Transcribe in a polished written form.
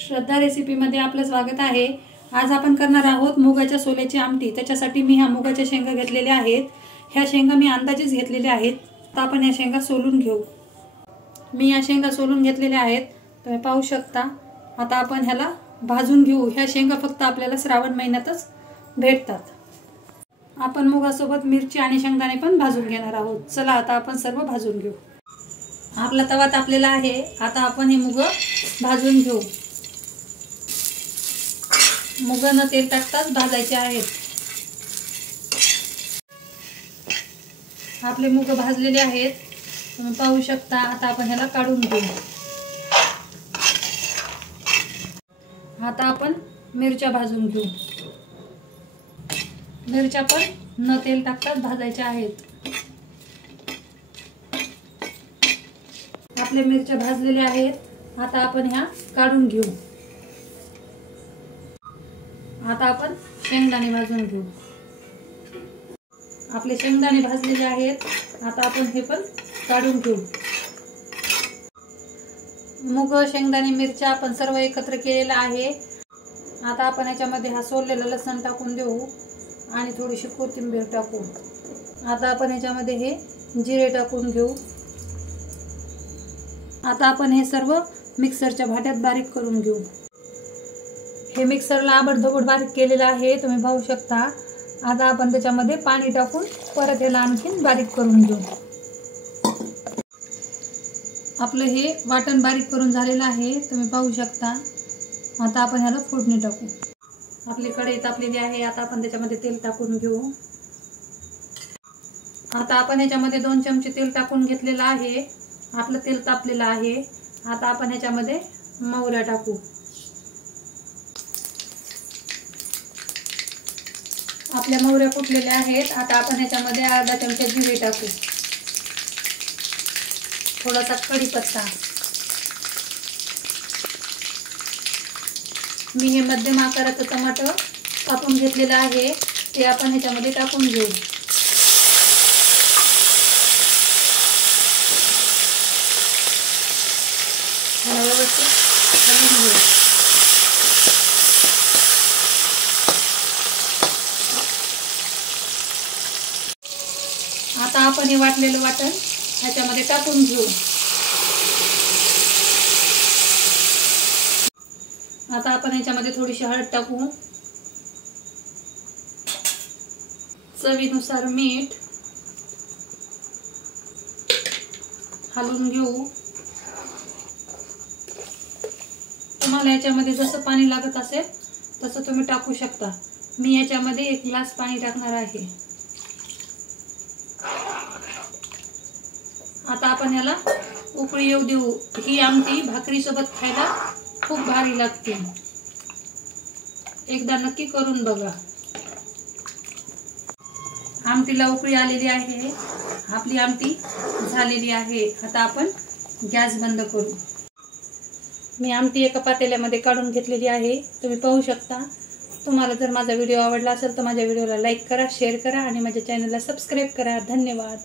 श्रद्धा रेसिपीमध्ये आपलं स्वागत आहे। आज आपण करणार आहोत मुगाच्या सोल्याची आमटी। त्याच्यासाठी मी ह्या मुगाच्या शेंगा घेतलेल्या आहेत। ह्या शेंगा मी अंदाजेच घेतलेल्या आहेत। आता आपण ह्या शेंगा सोलून घेऊ। मी ह्या शेंगा सोलून घेतलेल्या आहेत, तुम्ही पाहू शकता। आता आपण ह्याला भाजून घेऊ। ह्या शेंगा फक्त आपल्याला श्रावण महिन्यातच भेटतात। आपण मुगासोबत मिरची आणि शेंगदाणे पण भाजून घेणार आहोत। चला आता आपण सर्व भाजून घेऊ। आपला तवा तापलेला आहे। आता आपण हे मुग भाजून घेऊ। मुगांना तेल टाकताच भाजायचे आहेत। आपले मुग भाजलेले आहेत, तुम्ही पाहू शकता। आता आपण ह्याला काढून घेऊ। आता आपण मिरच्या भाजून घेऊ। मिरच्या पण न तेल टाकताच भाजायच्या आहेत। आपले मिरच्या भाजलेल्या आहेत। आता आपण ह्या काढून घेऊ। आता आपण शेंगदाणे भाजून घेऊ। आपले शेंगदाणे भाजलेले आहेत। आता आपण हे पण काढून घेऊ। मूग, शेंगदाणे, मिरच्या आपण सर्व एकत्र केलेला आहे। आता आपण याच्यामध्ये हा सोललेला लसूण टाकून देऊ आणि थोडीशी कोथिंबीर टाकू। आता आपण याच्यामध्ये हे जिरे टाकून घेऊ। आता आपण हे सर्व मिक्सरच्या भांड्यात बारीक करून घेऊ। हे मिक्सरला आबडधोबड बारीक केलेलं आहे, तुम्ही पाहू शकता। आता आपण त्याच्यामध्ये पाणी टाकून परत याला आणखीन बारीक करून घेऊ। आपलं हे वाटण बारीक करून झालेलं आहे, तुम्ही पाहू शकता। आता आपण ह्याला फोडणी टाकू। आपली कढई तापलेली आहे। आता आपण त्याच्यामध्ये तेल टाकून घेऊ। आता आपण याच्यामध्ये 2 चमचे तेल टाकून घेतलेलं आहे। आपलं तेल तापलेलं आहे। आता आपण ह्याच्यामध्ये मोहऱ्या टाकू। आपल्या मोहऱ्या फुटलेल्या आहेत। आता आपण ह्याच्यामध्ये अर्धा चमचा जिरे टाकू, थोडासा कढीपत्ता। मी हे मध्यम आकाराचं टमाटर कापून घेतलेलं आहे, ते आपण ह्याच्यामध्ये टाकून घेऊ। व्यवस्थित हलवून घेऊ। आता आपण हे वाटलेलं वाटण ह्याच्यामध्ये टाकून घेऊ। आता आपण ह्याच्यामध्ये थोडीशी हळद टाकू, चवीनुसार मीठ, हलवून घेऊ। तुम्हाला याच्यामध्ये जसं पाणी लागत असेल तसं तुम्ही टाकू शकता। मी याच्यामध्ये 1 ग्लास पाणी टाकणार आहे। आता आपण याला उकळी येऊ देऊ। ही आमटी भाकरी सोबत खायला खूप भारी लागते, एकदा नक्की करून बघा। आमटीला उकळी आलेली आहे। आपली आमटी झालेली आहे। आता आपण गॅस बंद करू। मी आमटी एका पातेल्यामध्ये काढून घेतलेली आहे, तुम्ही पाहू शकता। तुम्हाला जर माझा व्हिडिओ आवडला असेल तर माझ्या व्हिडिओला लाईक करा, शेअर करा आणि माझ्या चॅनलला सबस्क्राईब करा। धन्यवाद।